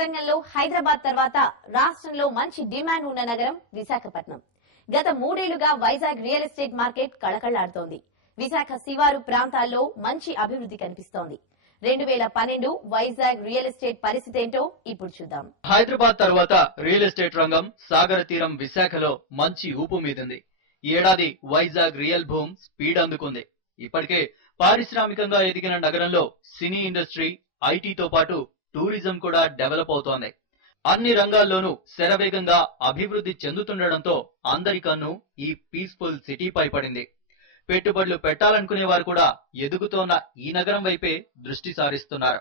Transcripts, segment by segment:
రంగంలో హైదరాబాద్ తర్వాత రాష్ట్రంలో మంచి డిమాండ్ ఉన్న నగరం విశాఖపట్నం. గత 3 ఏళ్లుగా వైజాగ్ రియల్ ఎస్టేట్ మార్కెట్ కళకళలాడుతోంది. విశాఖ శివారు ప్రాంతాల్లో మంచి అభివృద్ధి కనిపిస్తోంది. 2012 వైజాగ్ రియల్ ఎస్టేట్ పరిస్థితి ఏంటో ఇప్పుడు చూద్దాం. హైదరాబాద్ తర్వాత రియల్ ఎస్టేట్ రంగం సాగర తీరం విశాఖలో మంచి ఊపు మీదుంది. ఈ ఏడాది వైజాగ్ రియల్ భూమ్ స్పీడ్ అందుకుంది. ఇప్పటికే పారిశ్రామికంగా ఎదిగిన నగరంలో సినీ ఇండస్ట్రీ, ఐటీతో పాటు టూరిజం కూడా డెవలప్ అవుతోంది. అన్ని రంగాల్లోనూ శరవేగంగా అభివృద్ధి చెందుతుండటంతో అందరి కన్ను ఈ పీస్ఫుల్ సిటీపై పడింది. పెట్టుబడులు పెట్టాలనుకునే వారు కూడా ఎదుగుతోన్న ఈ నగరం వైపే దృష్టి సారిస్తున్నారు.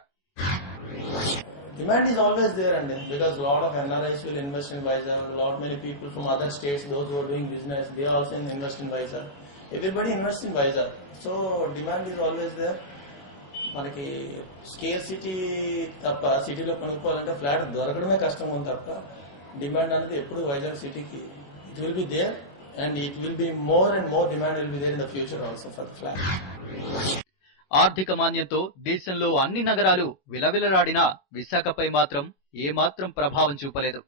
Demand is always there, and because a lot of NRIs will invest in Vizag, a lot many people from other states, those who are doing business, they also invest in Vizag. Everybody invests in Vizag, so demand is always there. మనకి scare city తప్ప సిటీలో కొనుక్కోవాలంటే flat దొరకడమే కష్టం ఉంది తప్ప demand అనేది ఎప్పుడు వైజాగ్ సిటీకి it will be there and it will be more and more demand will be there in the future also for flat. ఆర్థిక మాంద్యంతో దేశంలో అన్ని నగరాలు విలవిలలాడినా విశాఖపై మాత్రం ఏమాత్రం ప్రభావం చూపలేదు.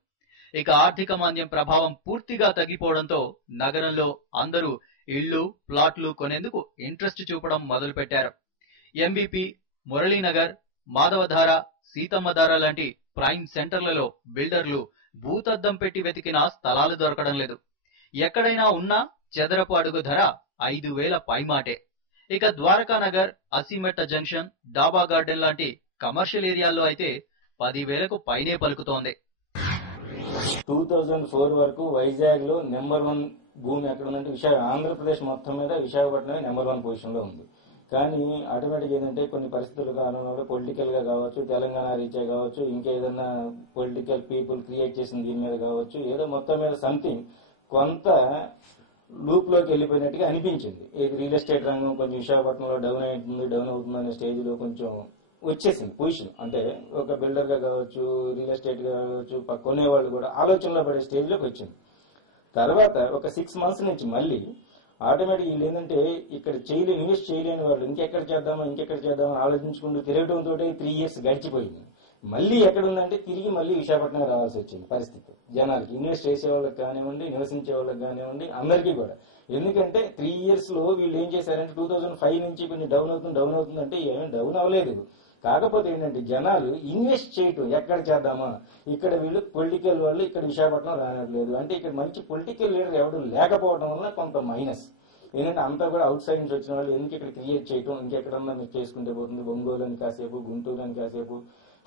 ఇక ఆర్థిక మాంద్యం ప్రభావం పూర్తిగా తగ్గిపోవడంతో నగరంలో అందరూ ఇళ్లు, ప్లాట్లు కొనేందుకు ఇంట్రెస్ట్ చూపడం మొదలుపెట్టారు. ఎంబీపీ, మురళీనగర్, మాధవధార, సీతమ్మధార లాంటి ప్రైమ్ సెంటర్లలో బిల్డర్లు భూతద్దం పెట్టి వెతికినా స్థలాలు దొరకడం లేదు. ఎక్కడైనా ఉన్నా చదరపు అడుగు ధర 5,000 పైమాటే. ఇక ద్వారకానగర్, అసీమెట్ట జంక్షన్, డాబా గార్డెన్ లాంటి కమర్షియల్ ఏరియాల్లో అయితే 10,000కు పైనే పలుకుతోంది. 2004 వరకు వైజాగ్ లో నెంబర్ 1 భూమి ఎక్కడ ఉందంటే ఆంధ్రప్రదేశ్ మొత్తం మీద విశాఖపట్నమే నెంబర్ 1 పొజిషన్ లో ఉంది. కానీ ఆటోమేటిక్ ఏంటంటే కొన్ని పరిస్థితుల కారణంలో పొలిటికల్ గా కావచ్చు, తెలంగాణ రీచే కావచ్చు, ఇంకేదన్నా పొలిటికల్ పీపుల్ క్రియేట్ చేసిన దీని మీద కావచ్చు, ఏదో మొత్తం మీద సంథింగ్ కొంత లూప్ లోకి వెళ్ళిపోయినట్టుగా అనిపించింది. ఇది రియల్ ఎస్టేట్ రంగం కొంచెం విశాఖపట్నంలో డౌన్ అవుతుంది అనే స్టేజ్ లో కొంచెం వచ్చేసింది పొజిషన్. అంటే ఒక బిల్డర్ గా కావచ్చు, రియల్ ఎస్టేట్ గా కావచ్చు, కొనేవాళ్ళు కూడా ఆలోచనలో పడే స్టేజ్ లోకి వచ్చింది. తర్వాత ఒక 6 months నుంచి మళ్ళీ ఆటోమేటిక్ వీళ్ళు ఏంటంటే ఇక్కడ ఇన్వెస్ట్ చేయలేని వాళ్ళు ఇంకెక్కడ చేద్దామని ఆలోచించుకుంటూ తిరగడంతో 3 years గడిచిపోయింది. మళ్ళీ ఎక్కడుందంటే తిరిగి మళ్ళీ విశాఖపట్నం రావాల్సి వచ్చింది పరిస్థితి. జనాలకి ఇన్వెస్ట్ చేసే వాళ్ళకి కానివ్వండి, నివసించే వాళ్ళకి కానివ్వండి, అందరికీ కూడా. ఎందుకంటే 3 years లో వీళ్ళు ఏం చేశారంటే 2005 నుంచి కొంచెం డౌన్ అవుతుంది అంటే ఏమీ డౌన్ అవ్వలేదు. కాకపోతే ఏంటంటే జనాలు ఇన్వెస్ట్ చేయటం ఎక్కడ చేద్దామా, ఇక్కడ వీళ్ళు పొలిటికల్ వాళ్ళు ఇక్కడ విశాఖపట్నం రానట్లేదు. అంటే ఇక్కడ మంచి పొలిటికల్ లీడర్ ఎవరు లేకపోవడం వల్ల కొంత మైనస్. ఏంటంటే అంతా కూడా అవుట్ సైడ్ నుంచి వచ్చిన వాళ్ళు ఎందుకు ఇక్కడ క్రియేట్ చేయటం, ఇంకెక్కడన్నా మీరు చేసుకుంటే పోతుంది. ఒంగోలు అని కాసేపు, గుంటూరు అని కాసేపు,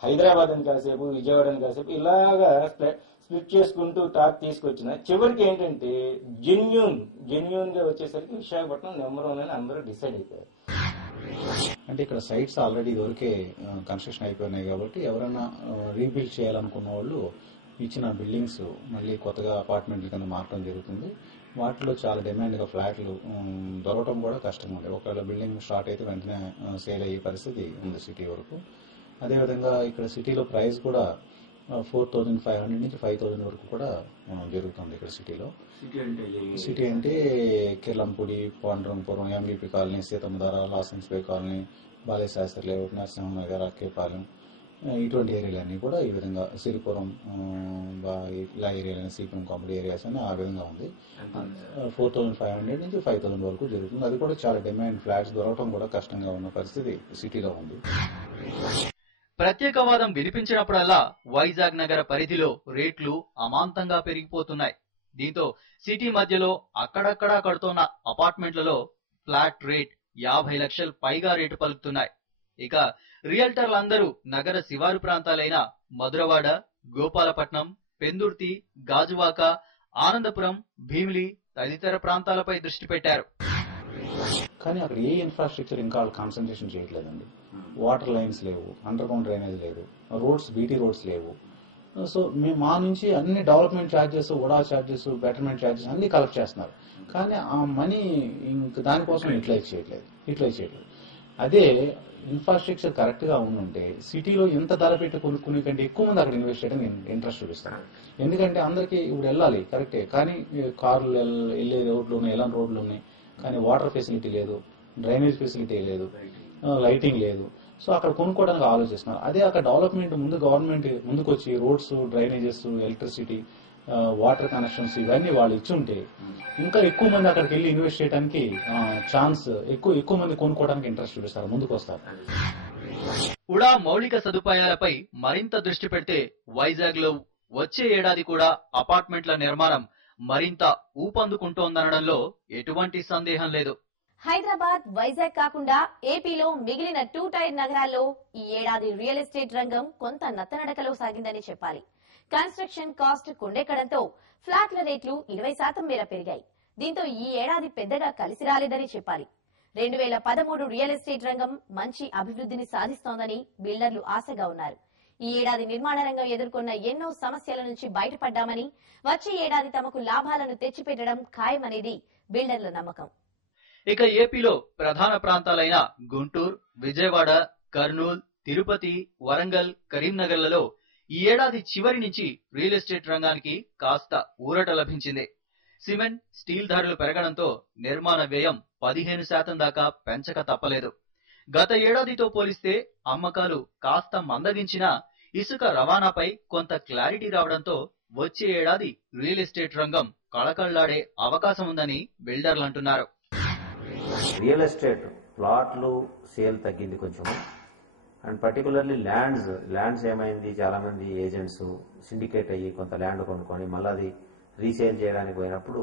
హైదరాబాద్ అని కాసేపు, విజయవాడ అని కాసేపు, ఇలాగా స్ప్లిట్ చేసుకుంటూ టాక్ తీసుకొచ్చిన చివరికి ఏంటంటే జెన్యూన్ గా వచ్చేసరికి విశాఖపట్నం నెంబర్ 1 అని అందరూ డిసైడ్ అయిపోయారు. అంటే ఇక్కడ సైట్స్ ఆల్రెడీ దొరికే కన్స్ట్రక్షన్ అయిపోయినాయి కాబట్టి ఎవరైనా రీబిల్డ్ చేయాలనుకున్న వాళ్ళు ఇచ్చిన బిల్డింగ్స్ మళ్ళీ కొత్తగా అపార్ట్మెంట్ల కింద మార్చడం జరుగుతుంది. వాటిలో చాలా డిమాండ్గా ఫ్లాట్లు దొరకడం కూడా కష్టంగా ఉంది. ఒకవేళ బిల్డింగ్ స్టార్ట్ అయితే వెంటనే సేల్ అయ్యే పరిస్థితి ఉంది సిటీ వరకు. అదేవిధంగా ఇక్కడ సిటీలో ప్రైస్ కూడా 4,500 నుంచి 5,000 వరకు కూడా జరుగుతుంది ఇక్కడ సిటీలో. సిటీ అంటే కిర్లంపూడి, పాండురంగపురం, ఎంబీపీ కాలనీ, సీతమ్మధార, లాసెన్స్ బే కాలనీ, బాలేశాస్త్రి లేఅవుట్, నరసింహనగర్, అక్కేపాలెం, ఇటువంటి ఏరియాలన్నీ కూడా ఈ విధంగా సిరిపురం ఇలా ఏరియాలని సిపిఎం కామెడీ ఏరియాస్ అని ఆ విధంగా ఉంది. 4,500 నుంచి 5,000 వరకు జరుగుతుంది. అది కూడా చాలా డిమాండ్. ఫ్లాట్స్ దొరకడం కూడా కష్టంగా ఉన్న పరిస్థితి సిటీలో ఉంది. ప్రత్యేకవాదం వినిపించినప్పుడల్లా వైజాగ్ నగర పరిధిలో రేట్లు అమాంతంగా పెరిగిపోతున్నాయి. దీంతో సిటీ మధ్యలో అక్కడక్కడా కడుతున్న అపార్ట్మెంట్లలో ఫ్లాట్ రేట్ 50 లక్షల పైగా రేటు పలుకుతున్నాయి. ఇక రియల్టర్లందరూ నగర శివారు ప్రాంతాలైన మధురవాడ, గోపాలపట్నం, పెందుర్తి, గాజువాక, ఆనందపురం, భీమిలి తదితర ప్రాంతాలపై దృష్టి పెట్టారు. కానీ అక్కడ ఏ ఇన్ఫ్రాస్ట్రక్చర్ ఇంకా కాన్సన్ట్రేషన్ చేయట్లేదండి. వాటర్ లైన్స్ లేవు, అండర్ గ్రౌండ్ డ్రైనేజ్ లేదు, రోడ్స్, బీటీ రోడ్స్ లేవు. సో మా నుంచి అన్ని డెవలప్మెంట్ ఛార్జెస్, ఉడా ఛార్జెస్, బెటర్మెంట్ ఛార్జెస్ అన్ని కలెక్ట్ చేస్తున్నారు. కానీ ఆ మనీ ఇంక దానికోసం యూటిలైజ్ చేయట్లేదు. అదే ఇన్ఫ్రాస్ట్రక్చర్ కరెక్ట్ గా ఉండుంటే సిటీలో ఎంత ధర పెట్టి కొనుక్కునే కంటే ఎక్కువ మంది అక్కడ ఇన్వెస్ట్ చేయడం ఇంట్రెస్ట్ చూపిస్తారు. ఎందుకంటే అందరికీ ఇప్పుడు వెళ్ళాలి కరెక్టే, కానీ కార్లు వెళ్ళే రోడ్లు ఉన్నాయి, ఎలాంటి రోడ్లు ఉన్నాయి, కానీ వాటర్ ఫెసిలిటీ లేదు, డ్రైనేజ్ ఫెసిలిటీ లేదు, లైటింగ్ లేదు. సో అక్కడ కొనుక్కోవడానికి ఆలోచిస్తున్నారు. అదే అక్కడ డెవలప్మెంట్ ముందు గవర్నమెంట్ ముందుకు వచ్చి roads, drainages, electricity, water connections ఇవన్నీ వాళ్ళు ఇచ్చి ఉంటే ఇంకా ఎక్కువ మంది అక్కడికి వెళ్ళి ఇన్వెస్ట్ చేయడానికి ఛాన్స్, ఎక్కువ మంది కొనుక్కోవడానికి ఇంట్రెస్ట్ చూపిస్తారు, ముందుకు వస్తారు. ఉడా మౌలిక సదుపాయాలపై మరింత దృష్టి పెడితే వైజాగ్ లో వచ్చే ఏడాది కూడా అపార్ట్మెంట్ల నిర్మాణం మరింత ఊపందుకుంటోందనడంలో ఎటువంటి సందేహం లేదు. హైదరాబాద్, వైజాగ్ కాకుండా ఏపీలో మిగిలిన 2 టైర్ నగరాల్లో ఈ ఏడాది రియల్ ఎస్టేట్ రంగం కొంత నత్తనడకలో సాగిందని చెప్పాలి. కన్స్ట్రక్షన్ కాస్ట్ కుండెక్కడంతో ఫ్లాట్ల రేట్లు 20% మేర పెరిగాయి. దీంతో ఈ ఏడాది పెద్దగా కలిసి రాలేదని చెప్పాలి. 2013 రియల్ ఎస్టేట్ రంగం మంచి అభివృద్ధిని సాధిస్తోందని బిల్డర్లు ఆశగా ఉన్నారు. ఈ ఏడాది నిర్మాణ రంగం ఎదుర్కొన్న ఎన్నో సమస్యల నుంచి బయటపడ్డామని, వచ్చే ఏడాది తమకు లాభాలను తెచ్చిపెట్టడం ఖాయమనేది బిల్డర్ల నమ్మకం. ఇక ఏపీలో ప్రధాన ప్రాంతాలైన గుంటూరు, విజయవాడ, కర్నూలు, తిరుపతి, వరంగల్, కరీంనగర్లలో ఈ ఏడాది చివరి నుంచి రియల్ ఎస్టేట్ రంగానికి కాస్త ఊరట లభించింది. సిమెంట్, స్టీల్ ధరలు పెరగడంతో నిర్మాణ వ్యయం 15% దాకా పెంచక తప్పలేదు. గత ఏడాదితో పోలిస్తే అమ్మకాలు కాస్త మందగించినా ఇసుక రవాణాపై కొంత క్లారిటీ రావడంతో వచ్చే ఏడాది రియల్ ఎస్టేట్ రంగం కళకళ్లాడే అవకాశం ఉందని బిల్డర్లు అంటున్నారు. రియల్ ఎస్టేట్ ప్లాట్లు సేల్ తగ్గింది కొంచెం, అండ్ పర్టికులర్లీ ల్యాండ్స్ ఏమైంది, చాలా మంది ఏజెంట్స్ సిండికేట్ అయ్యి కొంత ల్యాండ్ కొనుక్కొని మళ్ళీ అది రీసేల్ చేయడానికి పోయినప్పుడు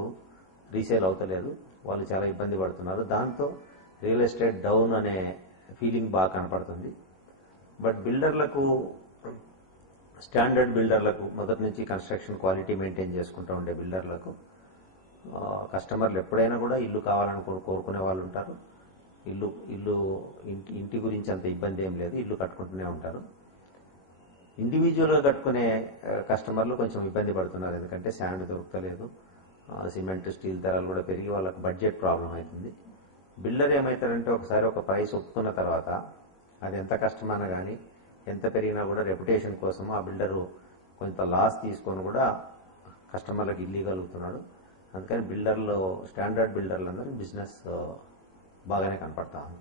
రీసేల్ అవుతలేదు, వాళ్ళు చాలా ఇబ్బంది పడుతున్నారు. దాంతో రియల్ ఎస్టేట్ డౌన్ అనే ఫీలింగ్ బాగా కనపడుతుంది. బట్ బిల్డర్లకు, స్టాండర్డ్ బిల్డర్లకు, మొదటి నుంచి కన్స్ట్రక్షన్ క్వాలిటీ మెయింటైన్ చేసుకుంటూ ఉండే బిల్డర్లకు కస్టమర్లు ఎప్పుడైనా కూడా ఇల్లు కావాలని కోరుకునే వాళ్ళు ఉంటారు. ఇంటి గురించి అంత ఇబ్బంది ఏం లేదు, ఇల్లు కట్టుకుంటూనే ఉంటారు. ఇండివిజువల్గా కట్టుకునే కస్టమర్లు కొంచెం ఇబ్బంది పడుతున్నారు, ఎందుకంటే శాండ్ దొరకలేదు, సిమెంట్, స్టీల్ ధరలు కూడా పెరిగి వాళ్ళకి బడ్జెట్ ప్రాబ్లం అవుతుంది. బిల్డర్ ఏమవుతారంటే ఒకసారి ఒక ప్రైస్ ఒప్పుకున్న తర్వాత అది ఎంత కష్టమైనా కానీ ఎంత పెరిగినా కూడా రెప్యుటేషన్ కోసం ఆ బిల్డరు కొంత లాస్ తీసుకొని కూడా కస్టమర్లకు ఇల్లు ఇవ్వగలుగుతున్నాడు. అందుకని బిల్డర్లు, స్టాండర్డ్ బిల్డర్లందరూ బిజినెస్ బాగానే కనపడతా ఉంది.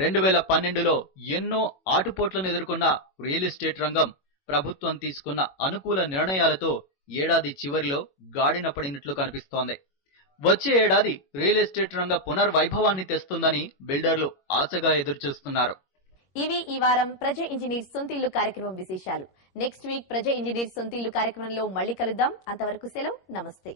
2012లో ఎన్నో ఆటుపోట్లను ఎదుర్కొన్న రియల్ ఎస్టేట్ రంగం ప్రభుత్వం తీసుకున్న అనుకూల నిర్ణయాలతో ఏడాది చివరిలో గాడిన పడినట్లు కనిపిస్తోంది. వచ్చే ఏడాది రియల్ ఎస్టేట్ రంగ పునర్వైభవాన్ని తెస్తుందని బిల్డర్లు ఆశగా ఎదురుచూస్తున్నారు. ఇవి ఈ వారం ప్రజ ఇంజనీర్ సొంతిల్లు కార్యక్రమం విశేషాలు. నెక్స్ట్ వీక్ ప్రజ ఇంజనీర్ సొంతిల్లు కార్యక్రమంలో మళ్ళీ కలుద్దాం. అంతవరకు సెలవు, నమస్తే.